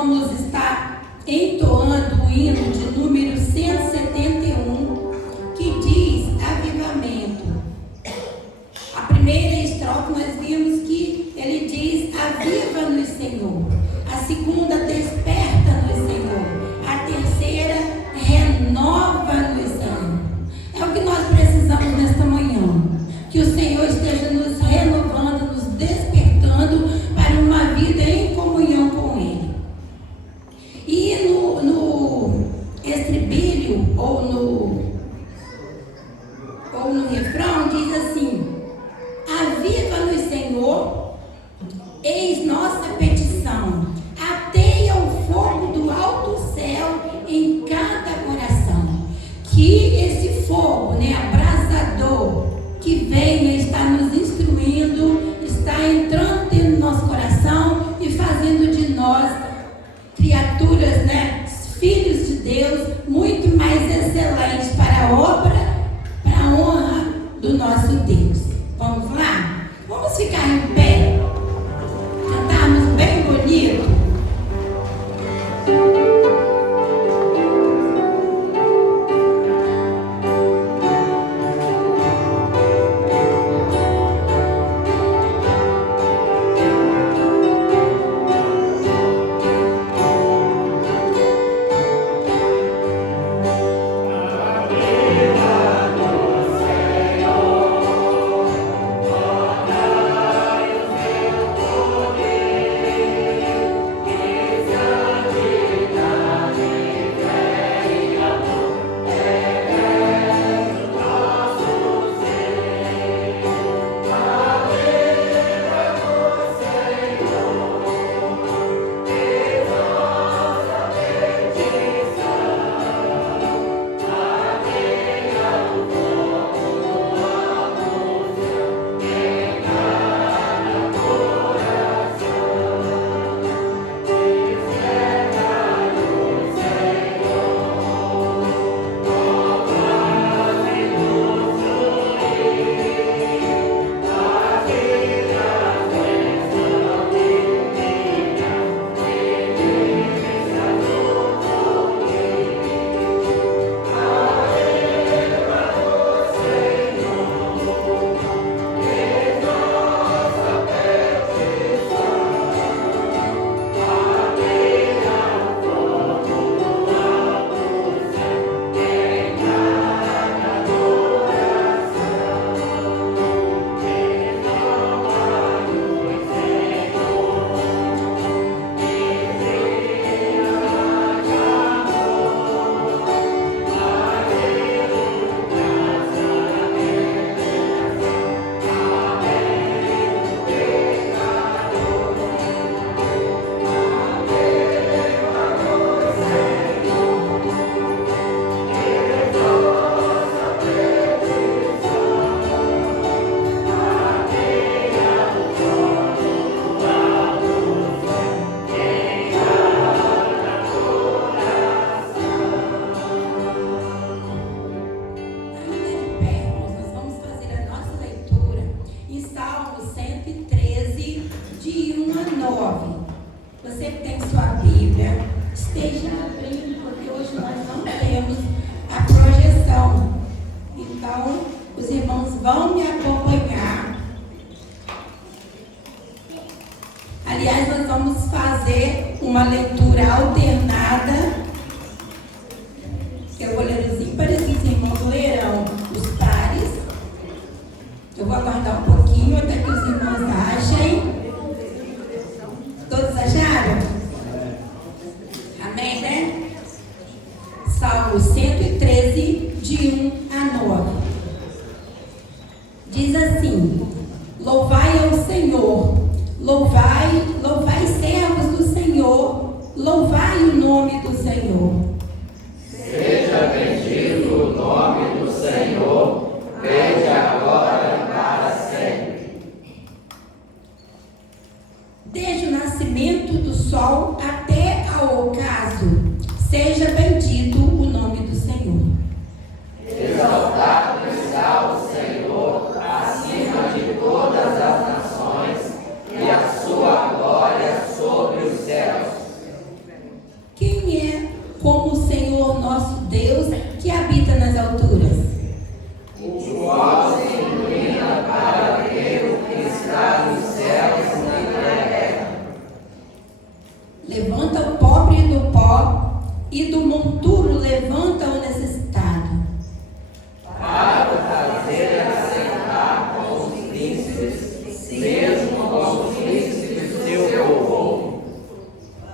vamos estar entoando o hino de número 171, que diz avivamento. A primeira estrofe nós vimos que ele diz aviva-nos, Senhor. A segunda, desperta-nos, Senhor. A terceira, renova-nos, Senhor. É o que nós precisamos nesta manhã. Que o Senhor esteja nos renovando, nos despertando para uma vida em comunhão com Ele. E no estribilho, ou no refrão, diz assim: aviva-nos, Senhor, eis nossa petição. Ateia o fogo do alto céu em cada coração. Que esse fogo, abrasador, que venha, está nos instruindo, está entrando dentro do nosso coração e fazendo de nós criaturas, filhos de Deus, muito mais excelentes para a obra, para a honra do nosso Deus. Vamos lá? Vamos ficar em pé, cantarmos bem bonito. Salmo 113, de 1 a 9. Diz assim: louvai ao Senhor, louvai servos do Senhor, louvai o nome do Senhor. Seja bendito o nome do Senhor, desde agora e para sempre. Desde o nascimento do sol até ao ocaso, seja bendito o nome do Senhor. Exaltado está o Senhor acima de todas as nações, e a sua glória sobre os céus. e do monturo levanta o necessitado. Para o fazer assentar com os príncipes, mesmo com os príncipes do seu povo.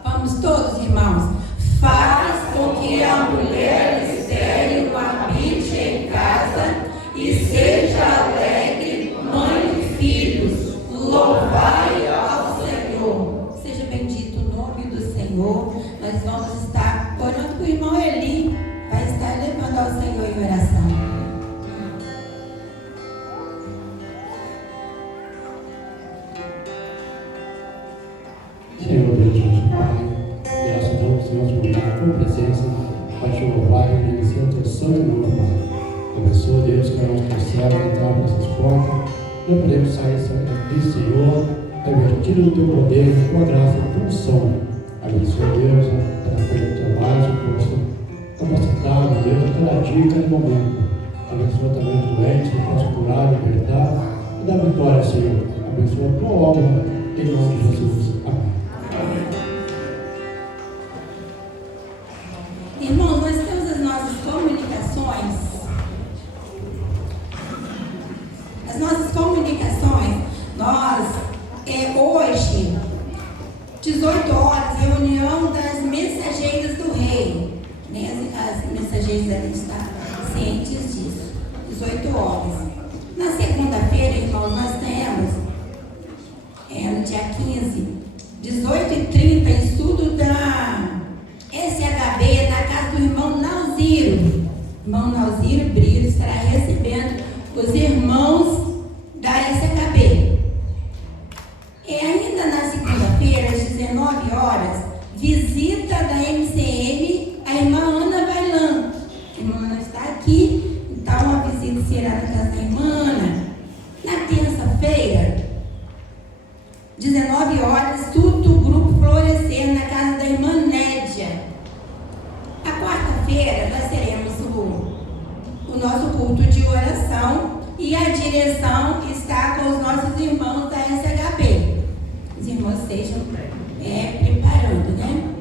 Vamos todos, irmãos. Faz com que a mulher estéril habite em casa e seja alegre, mãe de filhos. Louvai ao Senhor. Seja bendito o nome do Senhor. Nós vamos estar orando com o irmão Eli. Vai estar levando ao Senhor em oração. Senhor Deus, nosso Pai, graças damos, Senhor, por dar a tua presença, para te louvar e agradecer o teu santo nome, Pai. Abençoa, Deus, que nós possamos entrar por essas portas, não podemos sair daqui, Senhor, permitido do teu poder, da tua graça, da tua unção. Abençoa, Deus, para frente do trabalho, capacitar, Deus, a cada dia e cada momento. Abençoa também os doentes, que possam curar, libertar e dar vitória, Senhor. Abençoa a tua obra, em nome de Jesus. Amém. Irmãos, nós temos as nossas comunicações. As nossas comunicações, hoje, 18 horas, reunião das mensageiras do rei. As mensageiras devem estar cientes disso. 18 horas. Na segunda-feira, irmãos, nós temos, no dia 15, 18h30, estudo da SHB na casa do irmão Nauziro. Irmão Nauziro Brito estará recebendo os irmãos da SHB. E ainda na segunda-feira, às 19 horas, visita da MCM, a irmã Ana Bailan. A irmã Ana está aqui, então a visita será na casa da irmã Ana. Na terça-feira, 19 horas, estudo do grupo Florescer na casa da irmã Nédia. A quarta-feira, nós teremos o nosso culto de oração e a direção está com os nossos irmãos da SHB. Os irmãos estejam preparando, né?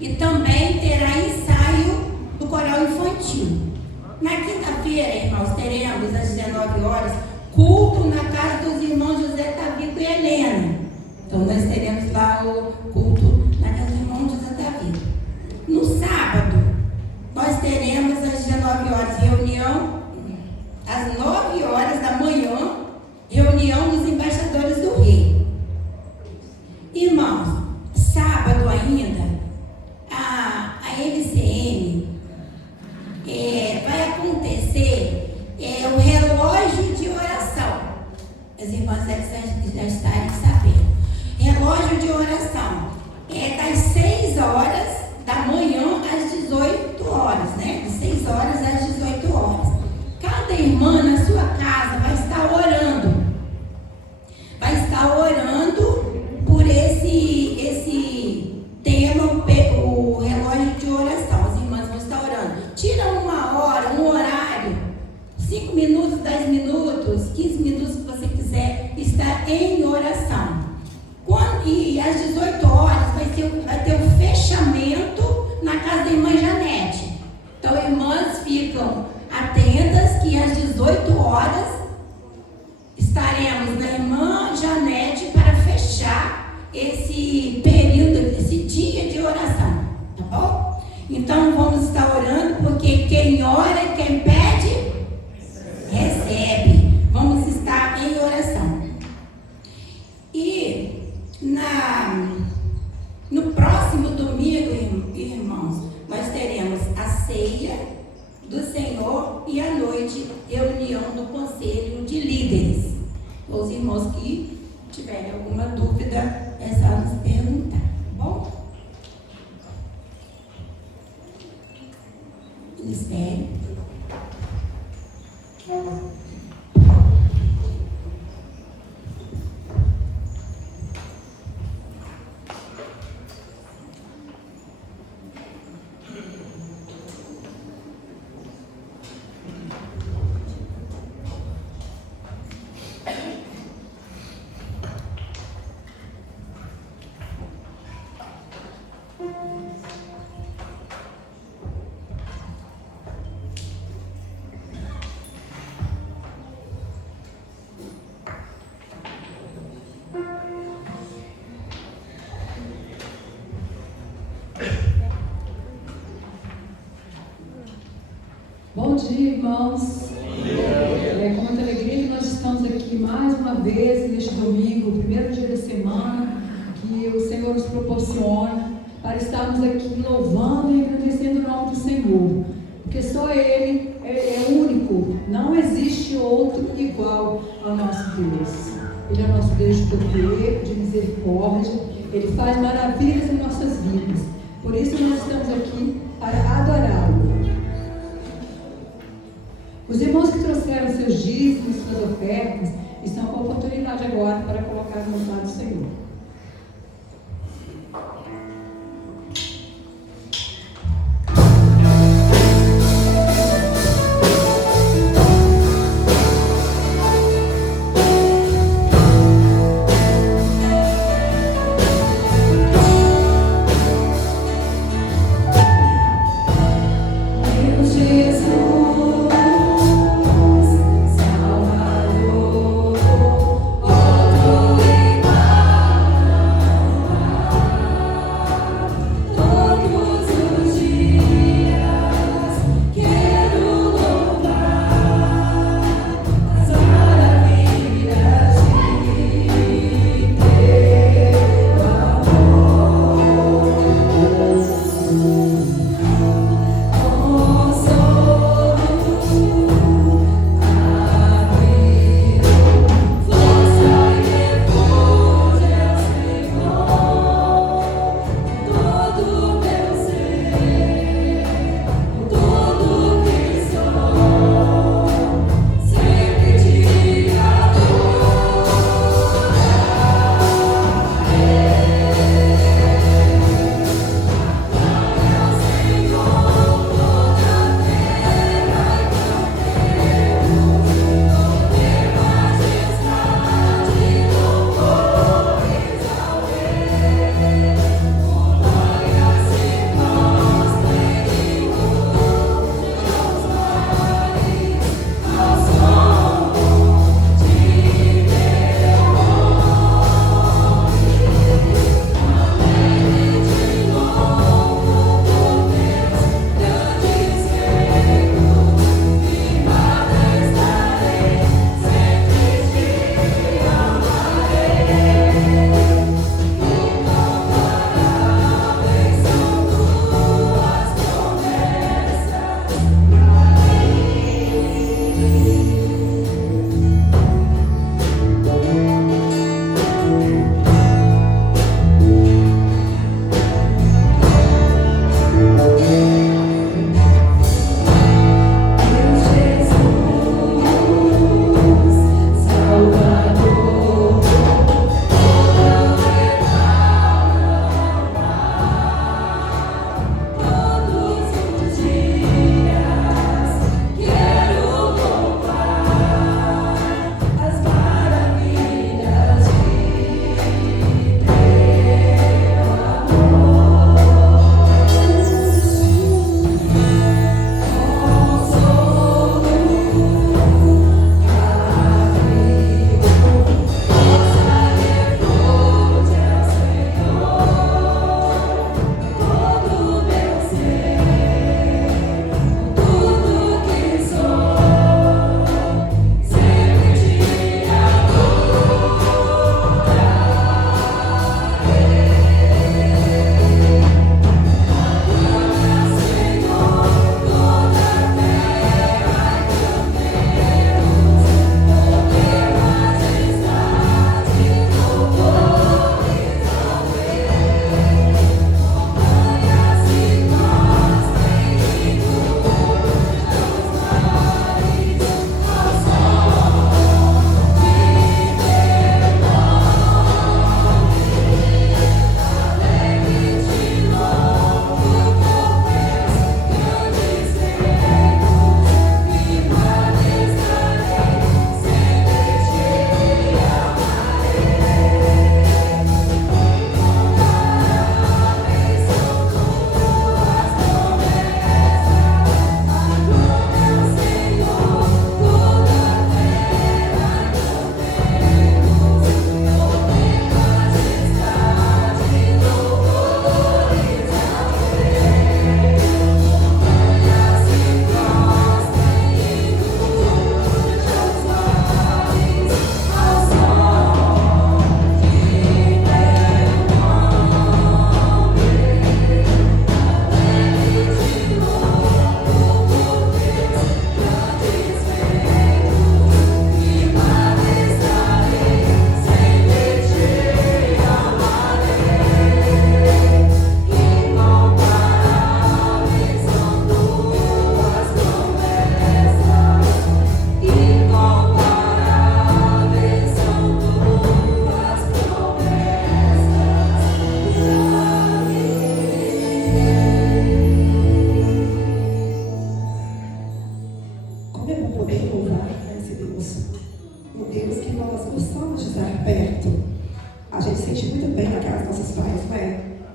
E também terá ensaio do coral infantil. Na quinta-feira, irmãos, teremos às 19 horas culto na casa dos irmãos José Tavico e Helena. Então nós teremos lá o culto na casa do irmão José Tavico. No sábado, nós teremos às 19 horas reunião, às 9 horas da manhã, reunião dos embaixadores do rei. Irmãos, sábado ainda, a MCM vai acontecer o relógio de oração. As irmãs já estarem sabendo. Relógio de oração das 6 horas da manhã às 18 horas, né? De 6 horas às 18 horas. Cada irmã na sua casa vai estar orando. Vai estar orando por esse tema, o relógio de oração. As irmãs vão estar orando. Tira uma hora, um horário, 5 minutos, 10 minutos, 15 minutos que você quiser estar em oração. E às 18 horas vai ter o fechamento na casa da irmã Janete. Então, irmãs ficam atentas que às 18 horas estaremos na irmã Janete para fechar esse período, esse dia de oração, tá bom? Então vamos estar orando, porque quem ora, quem pede, recebe. Vamos estar em oração. E no próximo domingo, irmãos, nós teremos a ceia do Senhor e à noite reunião do conselho de líderes. Os irmãos que tiverem alguma dúvida, é só nos perguntar, tá bom? Ministério. dia, irmãos. Com muita alegria que nós estamos aqui mais uma vez neste domingo, o primeiro dia da semana, que o Senhor nos proporciona para estarmos aqui louvando e agradecendo o nome do Senhor. Porque só Ele é único, não existe outro igual ao nosso Deus. Ele é o nosso Deus de poder, de misericórdia, Ele faz maravilhas em nossas vidas. Por isso nós estamos aqui para adorá-lo. Os irmãos que trouxeram seus dízimos, suas ofertas, estão com a oportunidade agora para colocar no altar do Senhor. Outro igual.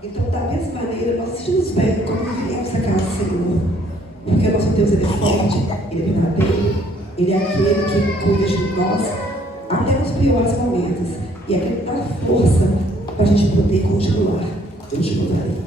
Então, da mesma maneira, nós estamos bem quando viemos à casa do Senhor. Porque o nosso Deus, Ele é forte, Ele é verdadeiro, Ele é aquele que cuida de nós até nos piores momentos. E é aquele que dá força para a gente poder continuar. Deus te abençoe.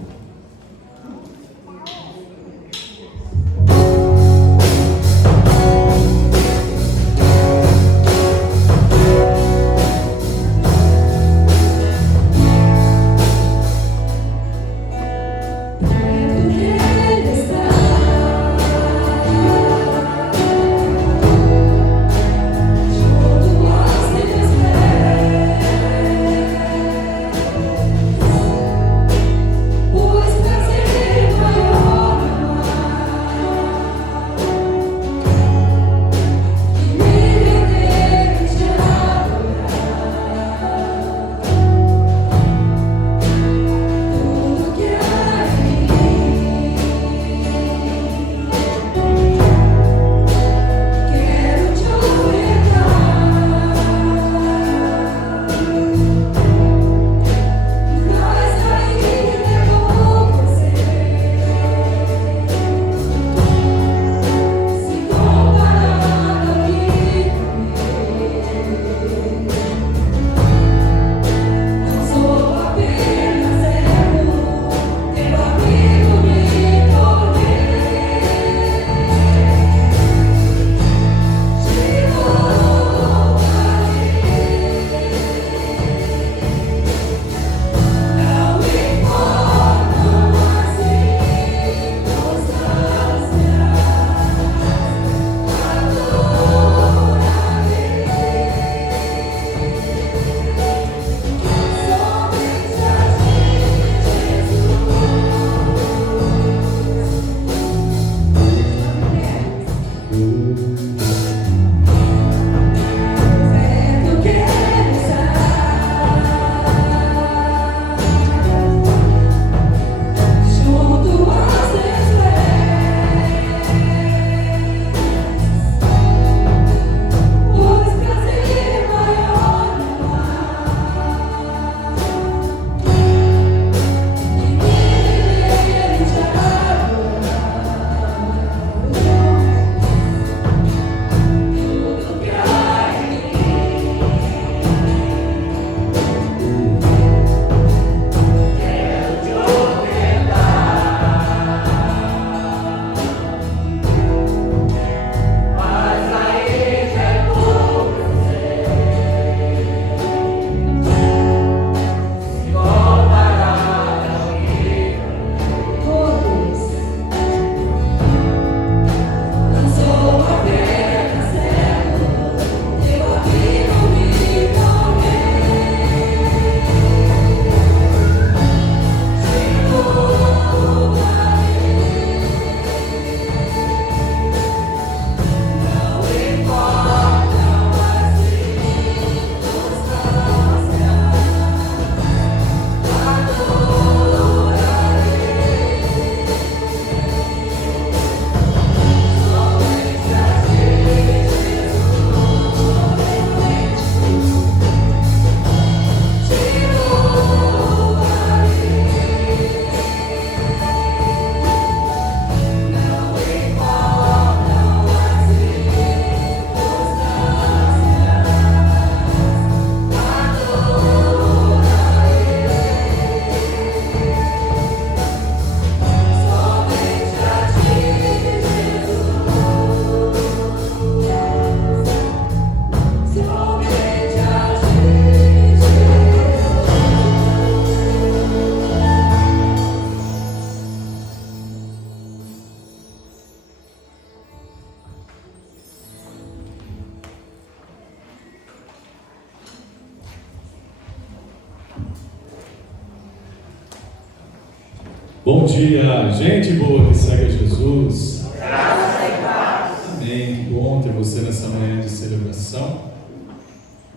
Bom dia, gente boa que segue a Jesus. Graças e paz. Amém. Que bom ter você nessa manhã de celebração.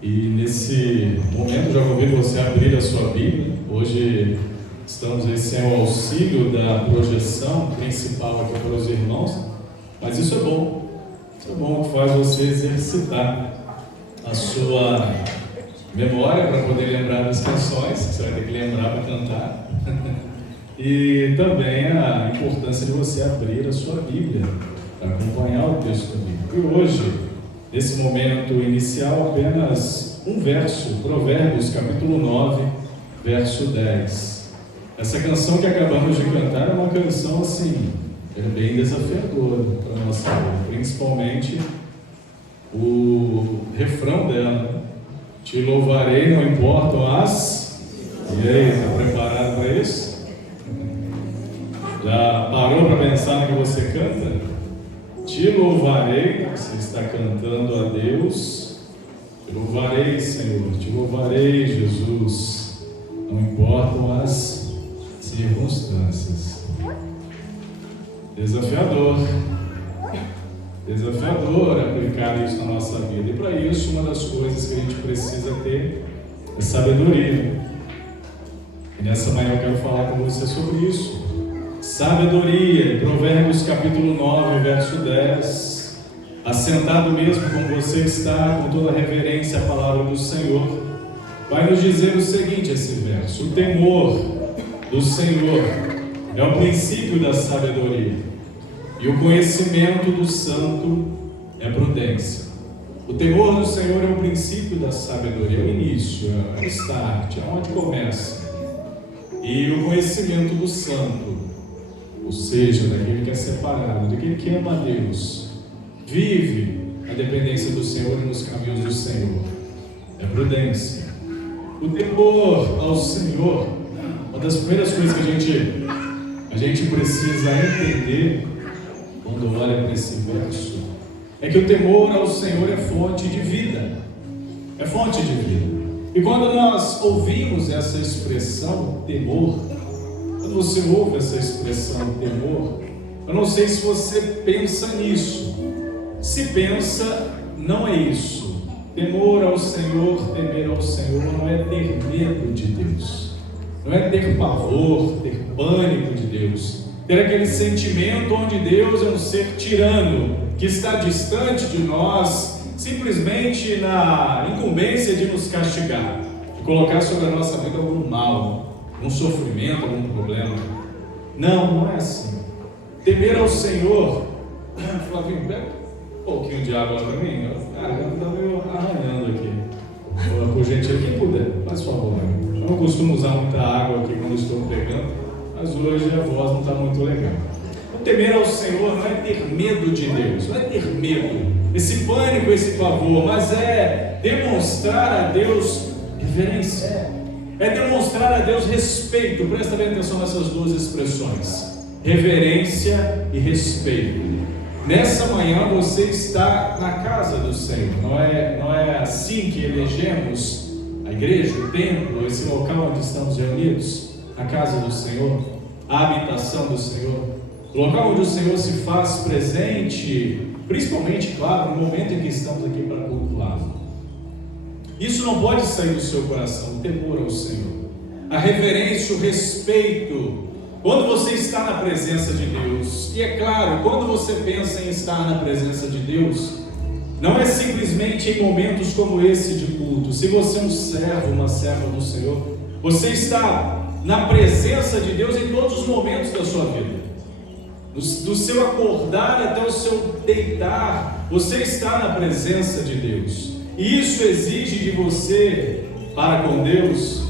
E nesse momento já convido você a abrir a sua Bíblia. Hoje estamos aí sem o auxílio da projeção principal aqui para os irmãos, mas isso é bom. Isso é bom, que faz você exercitar a sua memória para poder lembrar das canções, que você vai ter que lembrar para cantar. E também a importância de você abrir a sua Bíblia para acompanhar o texto bíblico. E hoje, nesse momento inicial, apenas um verso, Provérbios capítulo 9, verso 10. Essa canção que acabamos de cantar é uma canção assim, bem desafiadora para a nossa vida, principalmente o refrão dela. Te louvarei, não importam as... E aí, está preparado para isso? Já parou para pensar no que você canta? Te louvarei, você está cantando a Deus. Te louvarei, Senhor, te louvarei, Jesus. Não importam as circunstâncias. Desafiador aplicar isso na nossa vida. E para isso, uma das coisas que a gente precisa ter é sabedoria. E nessa manhã eu quero falar com você sobre isso. Sabedoria, Provérbios capítulo 9, verso 10. Assentado mesmo como você está, com toda reverência à palavra do Senhor, vai nos dizer o seguinte, esse verso: o temor do Senhor é o princípio da sabedoria, e o conhecimento do santo é prudência. O temor do Senhor é o princípio da sabedoria, é o início, é o start, é onde começa. E o conhecimento do santo, ou seja, daquele que é separado, daquele que ama a Deus, vive a dependência do Senhor e nos caminhos do Senhor, é prudência. O temor ao Senhor, uma das primeiras coisas que a gente precisa entender quando olha para esse verso, é que o temor ao Senhor é fonte de vida. É fonte de vida. E quando nós ouvimos essa expressão, temor, quando você ouve essa expressão, temor, eu não sei se você pensa nisso. Se pensa, não é isso. Temor ao Senhor, temer ao Senhor, não é ter medo de Deus. Não é ter pavor, ter pânico de Deus. Ter aquele sentimento onde Deus é um ser tirano, que está distante de nós, simplesmente na incumbência de nos castigar, de colocar sobre a nossa vida algum mal, um sofrimento, algum problema. Não é assim. Temer ao Senhor. Flavinho, pega um pouquinho de água para mim. Cara, eu estou meio arranhando aqui. Por gentileza, quem puder, faz favor. Eu não costumo usar muita água aqui quando estou pegando, mas hoje a voz não está muito legal. O temer ao Senhor não é ter medo de Deus, não é ter medo, esse pânico, esse pavor, mas é demonstrar a Deus reverência, é demonstrar a Deus respeito. Presta bem atenção nessas duas expressões, reverência e respeito. Nessa manhã você está na casa do Senhor, não é assim que elegemos a igreja, o templo, esse local onde estamos reunidos, a casa do Senhor, a habitação do Senhor, o local onde o Senhor se faz presente, principalmente, claro, no momento em que estamos aqui para cultuá-lo. Isso não pode sair do seu coração, o temor ao Senhor, a reverência, o respeito, quando você está na presença de Deus. E é claro, quando você pensa em estar na presença de Deus, não é simplesmente em momentos como esse de culto. Se você é um servo, uma serva do Senhor, você está na presença de Deus em todos os momentos da sua vida. Do seu acordar até o seu deitar, você está na presença de Deus. E isso exige de você, para com Deus,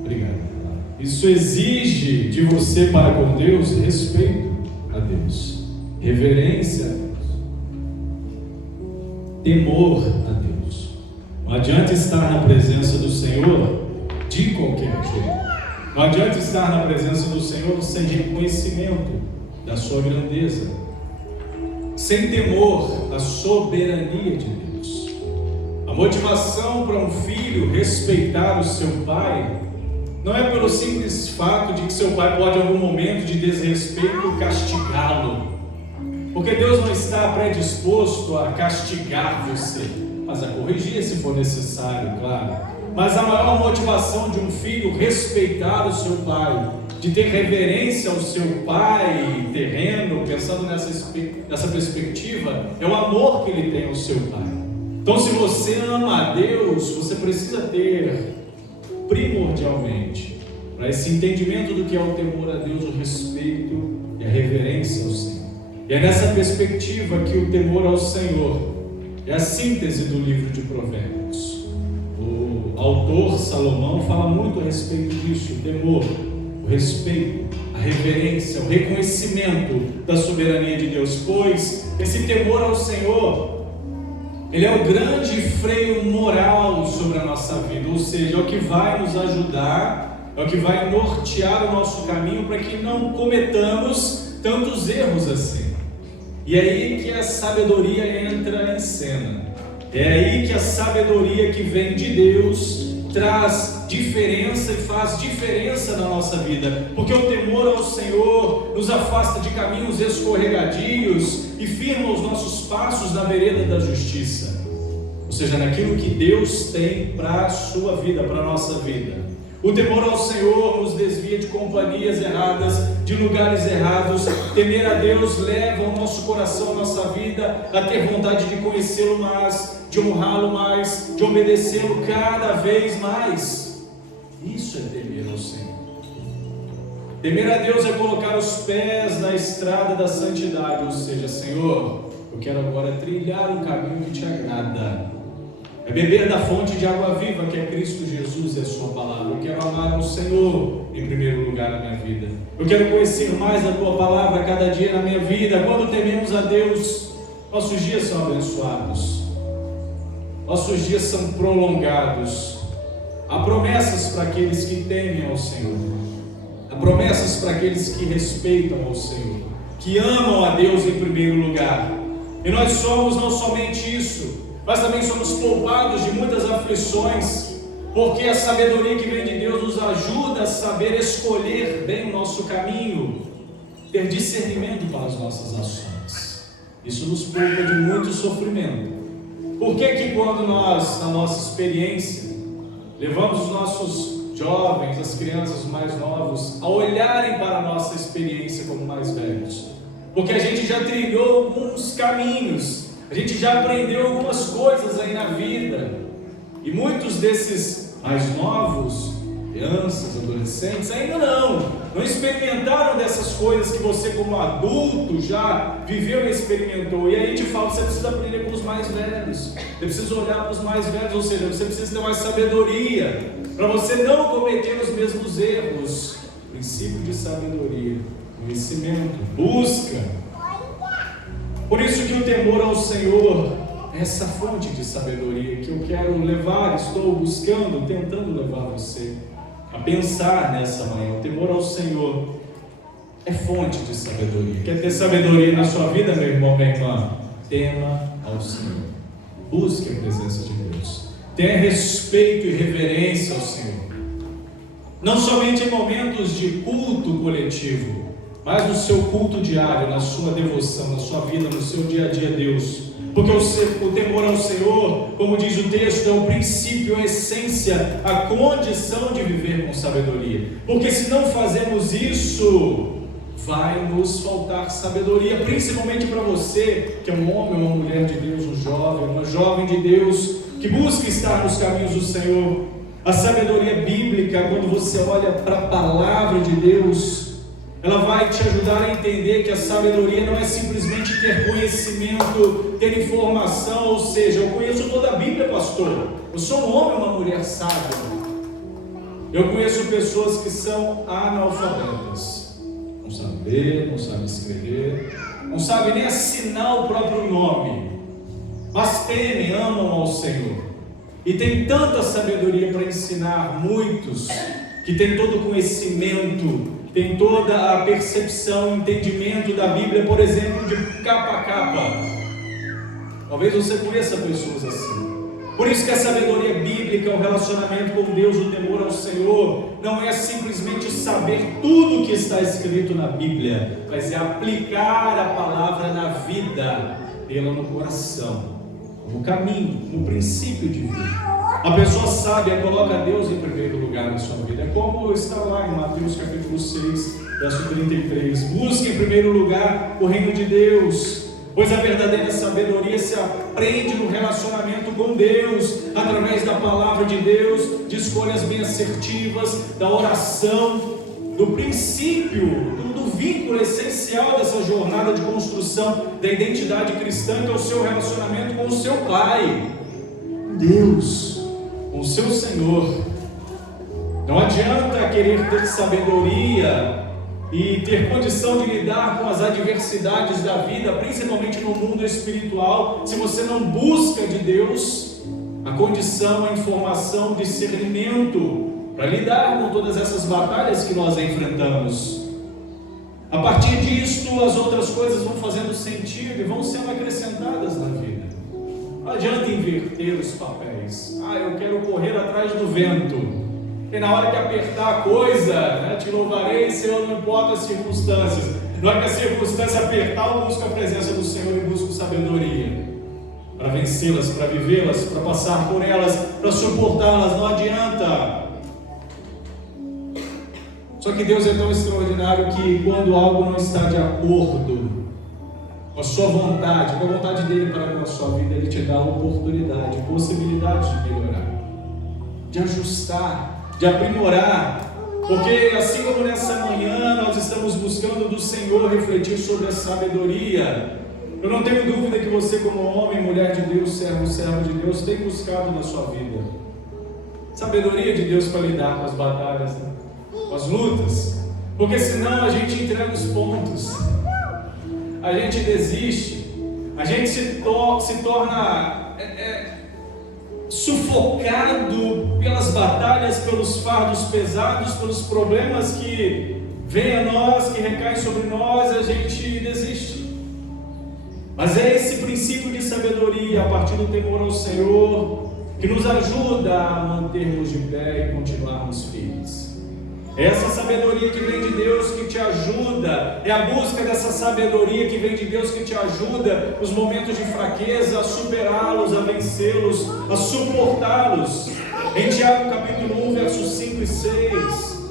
obrigado. Isso exige de você, para com Deus, respeito a Deus, reverência a Deus, temor a Deus. Não adianta estar na presença do Senhor de qualquer jeito. Não adianta estar na presença do Senhor sem reconhecimento da sua grandeza, sem temor à soberania de Deus. A motivação para um filho respeitar o seu pai não é pelo simples fato de que seu pai pode, em algum momento de desrespeito, castigá-lo, porque Deus não está predisposto a castigar você, mas a corrigir se for necessário, claro. Mas a maior motivação de um filho respeitar o seu pai, de ter reverência ao seu pai terreno, pensando nessa perspectiva, é o amor que ele tem ao seu pai. Então, se você ama a Deus, você precisa ter, primordialmente, para esse entendimento do que é o temor a Deus, o respeito e a reverência ao Senhor. E é nessa perspectiva que o temor ao Senhor é a síntese do livro de Provérbios. O autor Salomão fala muito a respeito disso: o temor, o respeito, a reverência, o reconhecimento da soberania de Deus, pois esse temor ao Senhor, ele é o grande freio moral sobre a nossa vida, ou seja, é o que vai nos ajudar, é o que vai nortear o nosso caminho para que não cometamos tantos erros assim. E é aí que a sabedoria entra em cena. É aí que a sabedoria que vem de Deus traz diferença e faz diferença na nossa vida, porque o temor ao Senhor nos afasta de caminhos escorregadios e firma os nossos passos na vereda da justiça, ou seja, naquilo que Deus tem para a sua vida, para a nossa vida. O temor ao Senhor nos desvia de companhias erradas, de lugares errados. Temer a Deus leva o nosso coração, a nossa vida, a ter vontade de conhecê-lo mais, de honrá-lo mais, de obedecê-lo cada vez mais. Isso é temer ao Senhor. Temer a Deus é colocar os pés na estrada da santidade, ou seja, Senhor, eu quero agora trilhar um caminho que te agrada. É beber da fonte de água viva que é Cristo Jesus e a sua palavra. Eu quero amar ao Senhor em primeiro lugar na minha vida. Eu quero conhecer mais a tua palavra cada dia na minha vida. Quando tememos a Deus, nossos dias são abençoados, nossos dias são prolongados. Há promessas para aqueles que temem ao Senhor, há promessas para aqueles que respeitam ao Senhor, que amam a Deus em primeiro lugar. E nós somos não somente isso, mas também somos poupados de muitas aflições, porque a sabedoria que vem de Deus nos ajuda a saber escolher bem o nosso caminho, ter discernimento para as nossas ações. Isso nos poupa de muito sofrimento. Por que que quando nós, na nossa experiência, levamos os nossos jovens, as crianças mais novos, a olharem para a nossa experiência como mais velhos? Porque a gente já trilhou alguns caminhos, a gente já aprendeu algumas coisas aí na vida, e muitos desses mais novos, crianças, adolescentes, ainda não experimentaram dessas coisas que você como adulto já viveu e experimentou. E aí te falo, você precisa aprender com os mais velhos, você precisa olhar para os mais velhos, ou seja, você precisa ter mais sabedoria, para você não cometer os mesmos erros. Princípio de sabedoria, conhecimento, busca. Por isso que o temor ao Senhor é essa fonte de sabedoria que eu quero levar, estou buscando, tentando levar você a pensar nessa manhã. O temor ao Senhor é fonte de sabedoria. Quer ter sabedoria na sua vida, meu irmão, minha irmã? Tema ao Senhor. Busque a presença de Deus. Tenha respeito e reverência ao Senhor. Não somente em momentos de culto coletivo, mas no seu culto diário, na sua devoção, na sua vida, no seu dia a dia a Deus. Porque o temor ao Senhor, como diz o texto, é o princípio, a essência, a condição de viver com sabedoria. Porque se não fazemos isso, vai nos faltar sabedoria, principalmente para você, que é um homem, uma mulher de Deus, um jovem, uma jovem de Deus, que busca estar nos caminhos do Senhor. A sabedoria bíblica, quando você olha para a palavra de Deus, ela vai te ajudar a entender que a sabedoria não é simplesmente ter conhecimento, ter informação, ou seja, eu conheço toda a Bíblia, pastor, eu sou um homem ou uma mulher sábia. Eu conheço pessoas que são analfabetas, não sabem ler, não sabem escrever, não sabem nem assinar o próprio nome, mas temem, amam ao Senhor, e tem tanta sabedoria para ensinar muitos, que tem todo o conhecimento, tem toda a percepção, entendimento da Bíblia, por exemplo, de capa a capa. Talvez você conheça pessoas assim. Por isso que a sabedoria bíblica, o relacionamento com Deus, o temor ao Senhor, não é simplesmente saber tudo o que está escrito na Bíblia, mas é aplicar a palavra na vida, tê-la no coração, no caminho, no princípio de vida. A pessoa sábia coloca Deus em primeiro lugar na sua vida. É como está lá em Mateus capítulo 6, verso 33. Busque em primeiro lugar o reino de Deus. Pois a verdadeira sabedoria se aprende no relacionamento com Deus, através da palavra de Deus, de escolhas bem assertivas, da oração, do princípio, do vínculo essencial dessa jornada de construção da identidade cristã, que é o seu relacionamento com o seu Pai, Deus, com o seu Senhor. Não adianta querer ter sabedoria e ter condição de lidar com as adversidades da vida, principalmente no mundo espiritual, se você não busca de Deus a condição, a informação, o discernimento para lidar com todas essas batalhas que nós enfrentamos. A partir disto, as outras coisas vão fazendo sentido e vão sendo acrescentadas na vida. Não adianta inverter os papéis. Eu quero correr atrás do vento. E na hora que apertar a coisa, te louvarei, Senhor, não importa as circunstâncias. Na hora que a circunstância apertar, eu busco a presença do Senhor e busco sabedoria para vencê-las, para vivê-las, para passar por elas, para suportá-las. Não adianta. Só que Deus é tão extraordinário que quando algo não está de acordo com a sua vontade, com a vontade dele para com a sua vida, ele te dá a oportunidade, possibilidade de melhorar, de ajustar, de aprimorar, porque assim como nessa manhã nós estamos buscando do Senhor refletir sobre a sabedoria, eu não tenho dúvida que você, como homem, mulher de Deus, servo de Deus, tem buscado na sua vida sabedoria de Deus para lidar com as batalhas, com as lutas, porque senão a gente entrega os pontos, a gente desiste, a gente se torna sufocado pelas batalhas, pelos fardos pesados, pelos problemas que vêm a nós, que recaem sobre nós, a gente desiste. Mas é esse princípio de sabedoria, a partir do temor ao Senhor, que nos ajuda a mantermos de pé e continuarmos firmes. É essa sabedoria que vem de Deus que te ajuda, é a busca dessa sabedoria que vem de Deus que te ajuda nos momentos de fraqueza, a superá-los, a vencê-los, a suportá-los. Em Tiago capítulo 1, versos 5 e 6,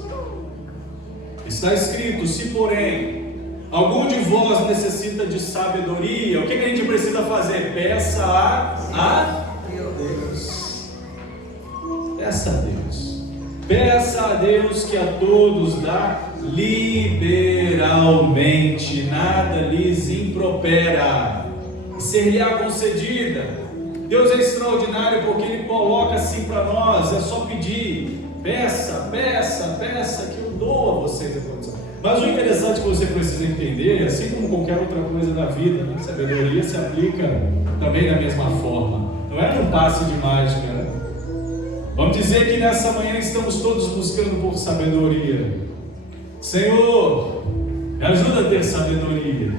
está escrito: se porém algum de vós necessita de sabedoria, o que a gente precisa fazer? Peça a Deus. Peça a Deus. Peça a Deus que a todos dá liberalmente, nada lhes impropera, ser-lhe-á concedida. Deus é extraordinário porque Ele coloca assim para nós, é só pedir, peça, que eu dou a vocês a condição. Mas o interessante que você precisa entender, assim como qualquer outra coisa da vida, a sabedoria se aplica também da mesma forma, não é um passe de mágica, né? Vamos dizer que nessa manhã estamos todos buscando por sabedoria. Senhor, me ajuda a ter sabedoria.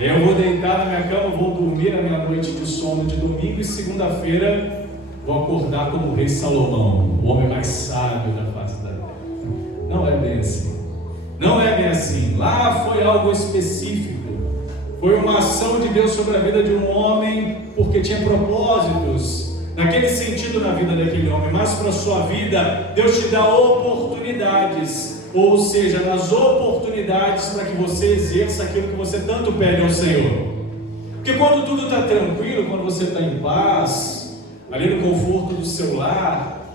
Eu vou deitar na minha cama, vou dormir a minha noite de sono de domingo e segunda-feira vou acordar como o rei Salomão, o homem mais sábio da face da terra. Não é bem assim. Não é bem assim. Lá foi algo específico. Foi uma ação de Deus sobre a vida de um homem porque tinha propósitos naquele sentido na vida daquele homem, mas para a sua vida, Deus te dá oportunidades, ou seja, nas oportunidades para que você exerça aquilo que você tanto pede ao Senhor. Porque quando tudo está tranquilo, quando você está em paz, ali no conforto do seu lar,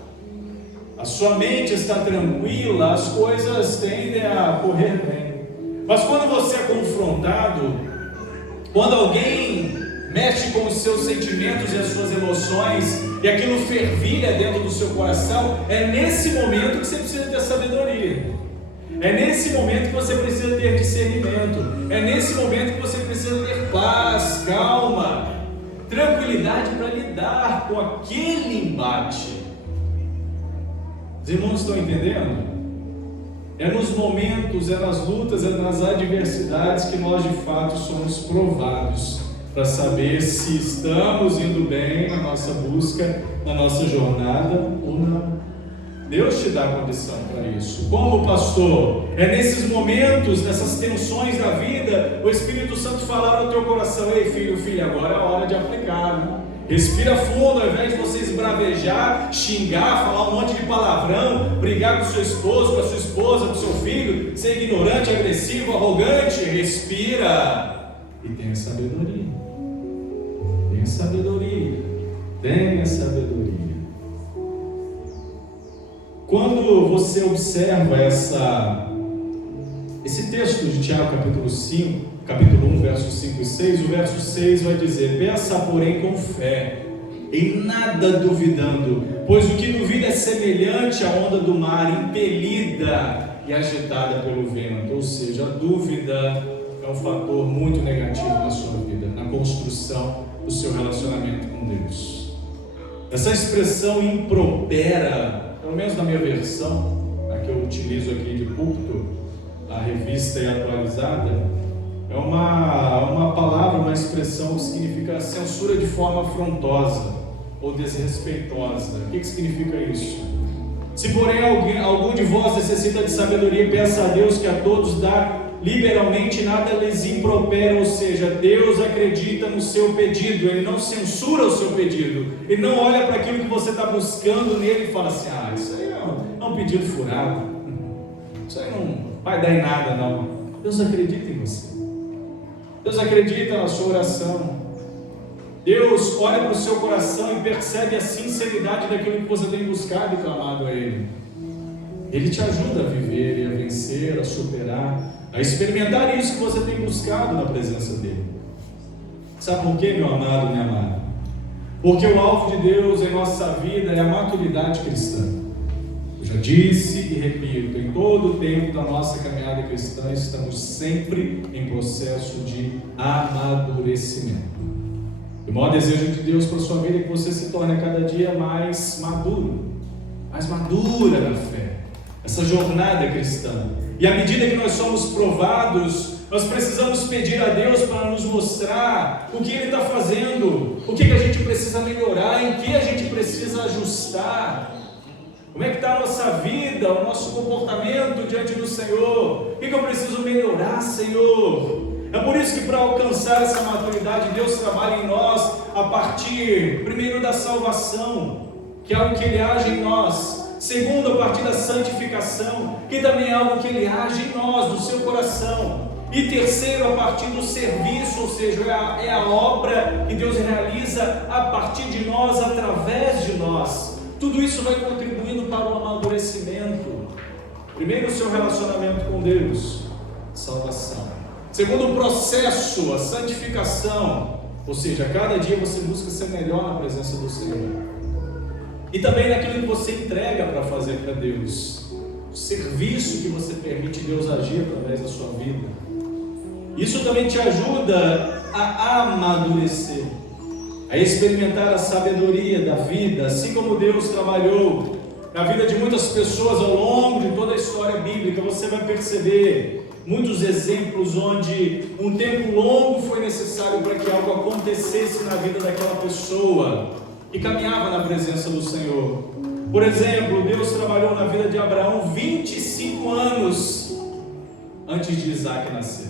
a sua mente está tranquila, as coisas tendem a correr bem. Mas quando você é confrontado, quando alguém mexe com os seus sentimentos e as suas emoções, e aquilo fervilha dentro do seu coração, é nesse momento que você precisa ter sabedoria, é nesse momento que você precisa ter discernimento, é nesse momento que você precisa ter paz, calma, tranquilidade para lidar com aquele embate. Os irmãos estão entendendo? É nos momentos, é nas lutas, é nas adversidades que nós de fato somos provados para saber se estamos indo bem na nossa busca, na nossa jornada ou não. Deus te dá condição para isso. Como pastor, é nesses momentos, nessas tensões da vida, o Espírito Santo falar no teu coração: ei filho, filha, agora é a hora de aplicar, né? Respira fundo, ao invés de você esbravejar, xingar, falar um monte de palavrão, brigar com o seu esposo, com a sua esposa, com o seu filho, ser ignorante, agressivo, arrogante. Respira e tenha sabedoria. sabedoria. Tenha sabedoria. Quando você observa esse texto de Tiago, capítulo 1, versos 5 e 6, o verso 6 vai dizer: peça, porém, com fé, em nada duvidando, pois o que duvida é semelhante à onda do mar, impelida e agitada pelo vento. Ou seja, a dúvida é um fator muito negativo na sua vida, na construção do seu relacionamento com Deus. Essa expressão impropera, pelo menos na minha versão, a que eu utilizo aqui de púlpito, a Revista e Atualizada, é uma palavra, uma expressão que significa censura de forma afrontosa ou desrespeitosa. O que significa isso? Se porém algum de vós necessita de sabedoria, peça a Deus, que a todos dá liberalmente, nada lhes impropera. Ou seja, Deus acredita no seu pedido, Ele não censura o seu pedido, Ele não olha para aquilo que você está buscando nele e fala assim: isso aí é um pedido furado, isso aí não vai dar em nada não. Deus acredita em você, Deus acredita na sua oração, Deus olha para o seu coração e percebe a sinceridade daquilo que você tem buscado e clamado a Ele. Ele te ajuda a viver e a vencer, a superar, a experimentar isso que você tem buscado na presença dEle. Sabe por quê, meu amado, minha amada? Porque o alvo de Deus em nossa vida é a maturidade cristã. Eu já disse e repito, em todo o tempo da nossa caminhada cristã, estamos sempre em processo de amadurecimento. O maior desejo de Deus para a sua vida é que você se torne a cada dia mais maduro, mais madura na fé, essa jornada cristã. E à medida que nós somos provados, nós precisamos pedir a Deus para nos mostrar o que Ele está fazendo, o que a gente precisa melhorar, em que a gente precisa ajustar. Como é que está a nossa vida, o nosso comportamento diante do Senhor? O que eu preciso melhorar, Senhor? É por isso que, para alcançar essa maturidade, Deus trabalha em nós a partir, primeiro, da salvação, que é algo que Ele age em nós. Segundo, a partir da santificação, que também é algo que Ele age em nós, do seu coração. E terceiro, a partir do serviço, ou seja, é a obra que Deus realiza a partir de nós, através de nós. Tudo isso vai contribuindo para o amadurecimento. Primeiro, o seu relacionamento com Deus, salvação. Segundo, o processo, a santificação, ou seja, a cada dia você busca ser melhor na presença do Senhor. E também naquilo que você entrega para fazer para Deus, o serviço que você permite Deus agir através da sua vida. Isso também te ajuda a amadurecer, a experimentar a sabedoria da vida, assim como Deus trabalhou na vida de muitas pessoas ao longo de toda a história bíblica. Você vai perceber muitos exemplos onde um tempo longo foi necessário para que algo acontecesse na vida daquela pessoa que caminhava na presença do Senhor. Por exemplo, Deus trabalhou na vida de Abraão 25 anos antes de Isaac nascer.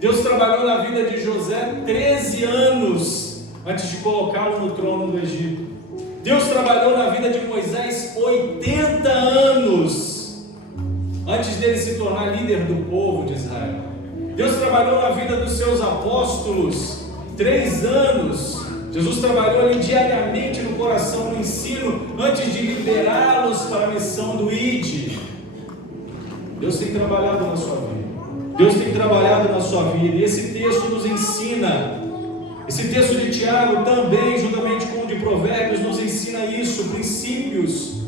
Deus trabalhou na vida de José 13 anos antes de colocá-lo no trono do Egito. Deus trabalhou na vida de Moisés 80 anos antes dele se tornar líder do povo de Israel. Deus trabalhou na vida dos seus apóstolos 3 anos. Jesus trabalhou ali diariamente no coração, no ensino, antes de liberá-los para a missão do ID. Deus tem trabalhado na sua vida. Deus tem trabalhado na sua vida. E esse texto nos ensina. Esse texto de Tiago também, juntamente com o de Provérbios, nos ensina isso, princípios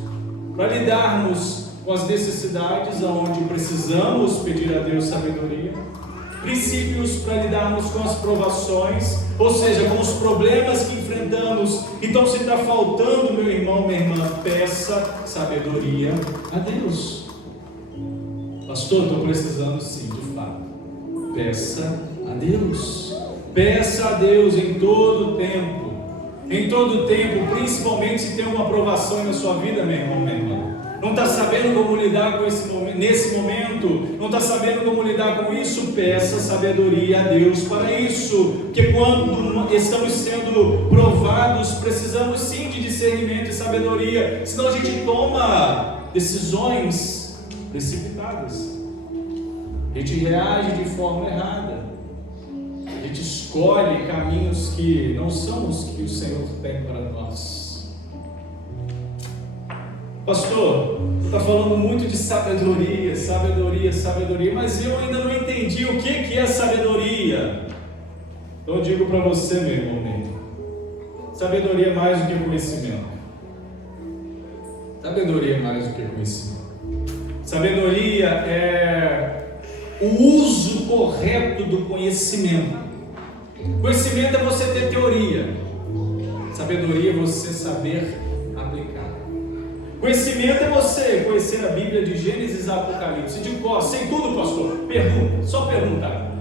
para lidarmos com as necessidades onde precisamos pedir a Deus sabedoria, princípios para lidarmos com as provações, ou seja, com os problemas que enfrentamos. Então, se está faltando, meu irmão, minha irmã, peça sabedoria a Deus. Pastor, estou precisando sim, de fato. Peça a Deus. Peça a Deus em todo o tempo. Em todo o tempo, principalmente se tem uma provação na sua vida, meu irmão, minha irmã. Não está sabendo como lidar com nesse momento, não está sabendo como lidar com isso, peça sabedoria a Deus para isso, porque quando estamos sendo provados, precisamos sim de discernimento e sabedoria, senão a gente toma decisões precipitadas, a gente reage de forma errada, a gente escolhe caminhos que não são os que o Senhor tem para nós. Pastor, você está falando muito de sabedoria, sabedoria, sabedoria, mas eu ainda não entendi o que é sabedoria. Então eu digo para você, meu irmão, sabedoria é mais do que conhecimento. Sabedoria é mais do que conhecimento. Sabedoria é o uso correto do conhecimento. Conhecimento é você ter teoria. Sabedoria é você saber aplicar. Conhecimento é você conhecer a Bíblia de Gênesis a Apocalipse. De cor, sei tudo, pastor. Pergunta, só perguntar.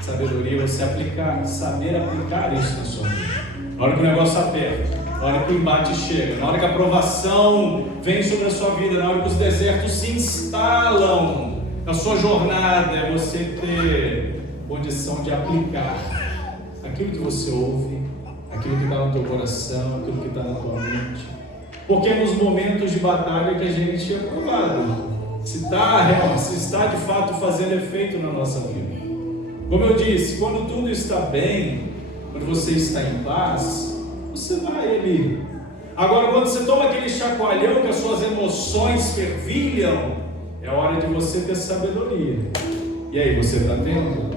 Sabedoria é você aplicar, saber aplicar isso na sua vida. Na hora que o negócio aperta, na hora que o embate chega, na hora que a provação vem sobre a sua vida, na hora que os desertos se instalam na sua jornada, é você ter condição de aplicar aquilo que você ouve, aquilo que está no teu coração, aquilo que está na tua mente. Porque é nos momentos de batalha que a gente é provado se está de fato fazendo efeito na nossa vida. Como eu disse, quando tudo está bem, quando você está em paz, você vai ali. Agora, quando você toma aquele chacoalhão que as suas emoções fervilham, é hora de você ter sabedoria. E aí, você está tendo?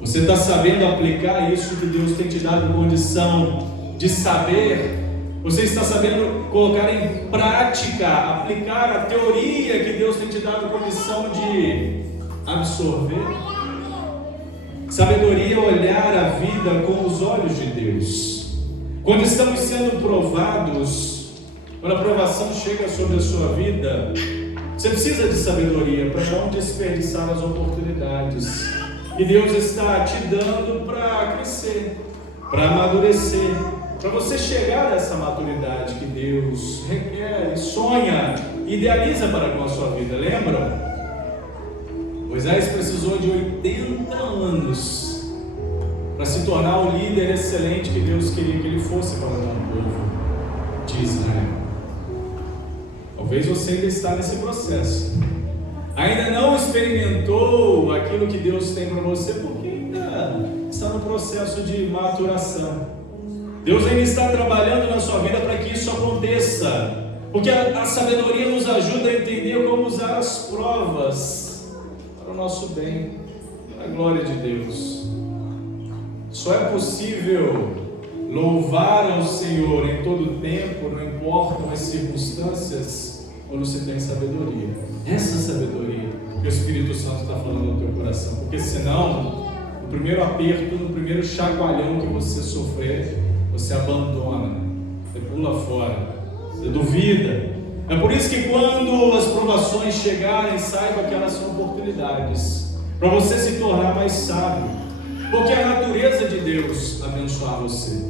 Você está sabendo aplicar isso que Deus tem te dado condição de saber? Você está sabendo colocar em prática, aplicar a teoria que Deus tem te dado condição de absorver? Sabedoria é olhar a vida com os olhos de Deus. Quando estamos sendo provados, quando a provação chega sobre a sua vida, você precisa de sabedoria para não desperdiçar as oportunidades que Deus está te dando para crescer, para amadurecer, para você chegar a essa maturidade que Deus requer, sonha, idealiza para com a sua vida. Lembra? Moisés precisou de 80 anos para se tornar o líder excelente que Deus queria que ele fosse para o povo de Israel. Talvez você ainda está nesse processo, ainda não experimentou aquilo que Deus tem para você, porque ainda está no processo de maturação. Deus ainda está trabalhando na sua vida para que isso aconteça, porque a sabedoria nos ajuda a entender como usar as provas para o nosso bem, para a glória de Deus. Só é possível louvar ao Senhor em todo o tempo, não importam as circunstâncias, quando você tem sabedoria. Essa sabedoria que o Espírito Santo está falando no teu coração, porque senão, no primeiro aperto, no primeiro chacoalhão que você sofrer, você abandona, você pula fora, você duvida. É por isso que quando as provações chegarem, saiba que elas são oportunidades para você se tornar mais sábio, porque é a natureza de Deus abençoar você,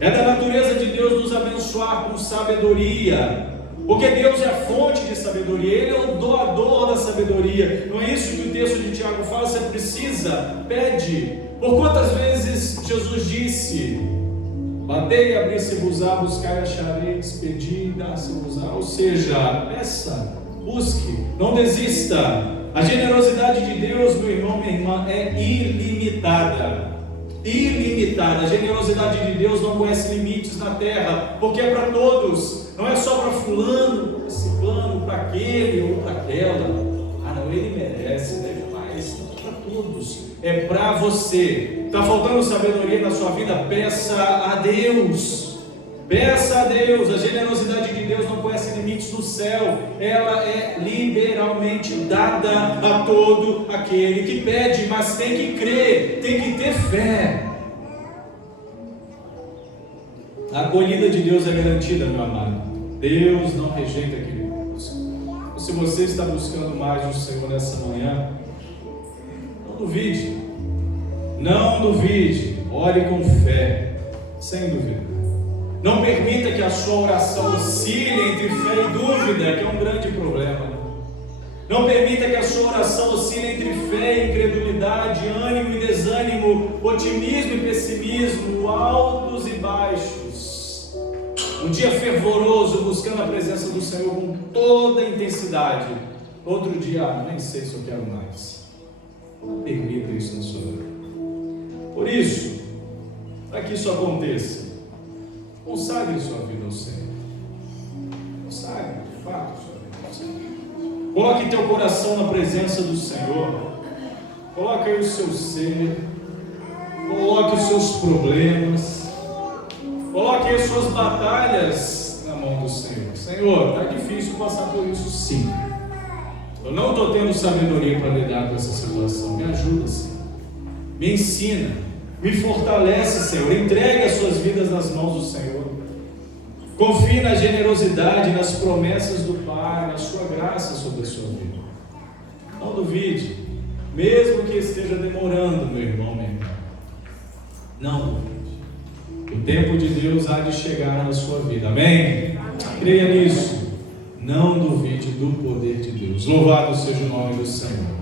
é da natureza de Deus nos abençoar com sabedoria, porque Deus é a fonte de sabedoria, Ele é o doador da sabedoria. Não é isso que o texto de Tiago fala? Você precisa, pede. Por quantas vezes Jesus disse: batei e abri-se-vos-á, buscai e achareis, pedi e dá-se-vos-á. Ou seja, peça, busque, não desista. A generosidade de Deus, meu irmão, minha irmã, é ilimitada. Ilimitada. A generosidade de Deus não conhece limites na terra, porque é para todos. Não é só para fulano, para ciclano, para aquele ou para aquela. Ah não, ele merece, deve mais. Não, é para todos. É para você. Está faltando sabedoria na sua vida? Peça a Deus. Peça a Deus. A generosidade de Deus não conhece limites no céu. Ela é liberalmente dada a todo aquele que pede, mas tem que crer, tem que ter fé. A acolhida de Deus é garantida, meu amado. Deus não rejeita aquele que busca. Se você está buscando mais o Senhor nessa manhã, não duvide. Não duvide. Ore com fé, sem dúvida. Não permita que a sua oração oscile entre fé e dúvida, que é um grande problema. Não permita que a sua oração oscile entre fé e incredulidade, ânimo e desânimo, otimismo e pessimismo, altos e baixos. Um dia fervoroso, buscando a presença do Senhor com toda a intensidade. Outro dia, nem sei se eu quero mais. Não permita isso na sua vida. Por isso, para que isso aconteça, consagre sua vida ao Senhor. Consagre, de fato, sua vida ao Senhor. Coloque teu coração na presença do Senhor. Coloque aí o seu ser. Coloque os seus problemas. Coloque as suas batalhas na mão do Senhor. Senhor, está difícil passar por isso, sim. Eu não estou tendo sabedoria para lidar com essa situação. Me ajuda, Senhor. Me ensina. Me fortalece, Senhor. Entregue as suas vidas nas mãos do Senhor. Confie na generosidade, nas promessas do Pai, na sua graça sobre a sua vida. Não duvide, mesmo que esteja demorando, meu irmão, minha irmã. Não duvide. O tempo de Deus há de chegar na sua vida. Amém? Creia nisso. Não duvide do poder de Deus. Louvado seja o nome do Senhor.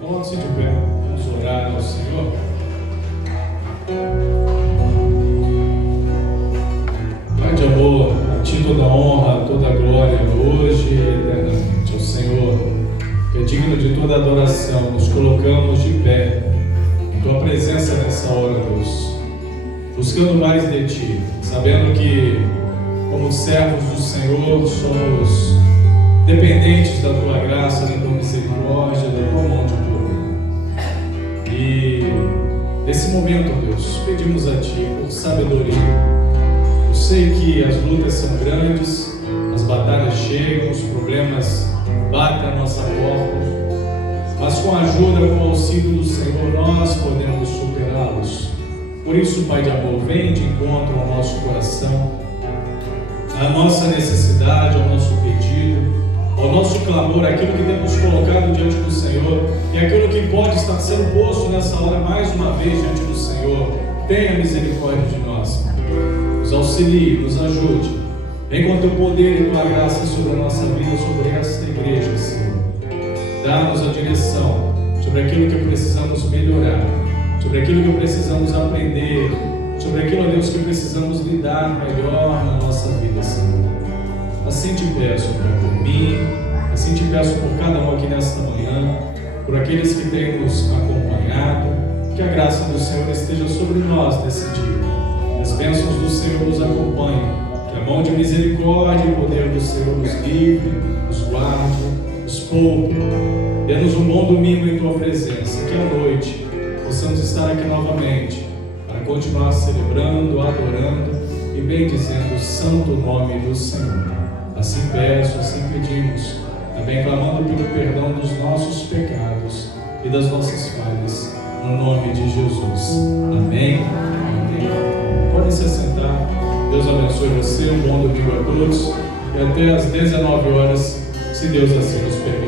coloque-se de pé, vamos orar ao Senhor. Pai de amor, a Ti toda a honra, toda a glória, hoje e eternamente. Ao Senhor, que é digno de toda adoração, nos colocamos de pé em Tua presença nessa hora, Deus, buscando mais de Ti, sabendo que, como servos do Senhor, somos dependentes da Tua graça, da Tua misericórdia, da Tua mão de poder. E nesse momento, Deus, pedimos a Ti por sabedoria. Eu sei que as lutas são grandes, as batalhas chegam, os problemas batem à nossa porta, mas com a ajuda, com o auxílio do Senhor, nós podemos superá-los. Por isso, Pai de amor, vem de encontro ao nosso coração, à nossa necessidade, ao nosso pedido, ao nosso clamor, aquilo que temos colocado diante do Senhor e aquilo que pode estar sendo posto nessa hora mais uma vez diante do Senhor. Tenha misericórdia de nós, nos auxilie, nos ajude. Vem com Teu poder e Tua graça sobre a nossa vida, sobre esta igreja, Senhor. Dá-nos a direção sobre aquilo que precisamos melhorar, sobre aquilo que precisamos aprender, sobre aquilo, ó Deus, que precisamos lidar melhor na nossa vida, Senhor. Assim te peço, Pai, por mim, assim te peço por cada um aqui nesta manhã, por aqueles que têm nos acompanhado, que a graça do Senhor esteja sobre nós nesse dia, que as bênçãos do Senhor nos acompanhem, que a mão de misericórdia e poder do Senhor nos livre, nos guarde, nos poupe. Dê-nos um bom domingo em Tua presença, que à noite possamos estar aqui novamente para continuar celebrando, adorando e bendizendo o santo nome do Senhor. Assim peço, assim pedimos, também clamando pelo perdão dos nossos pecados e das nossas falhas, no nome de Jesus. Amém. Amém. Podem se assentar. Deus abençoe você, um bom domingo a todos e até às 19 horas, se Deus assim nos permitir.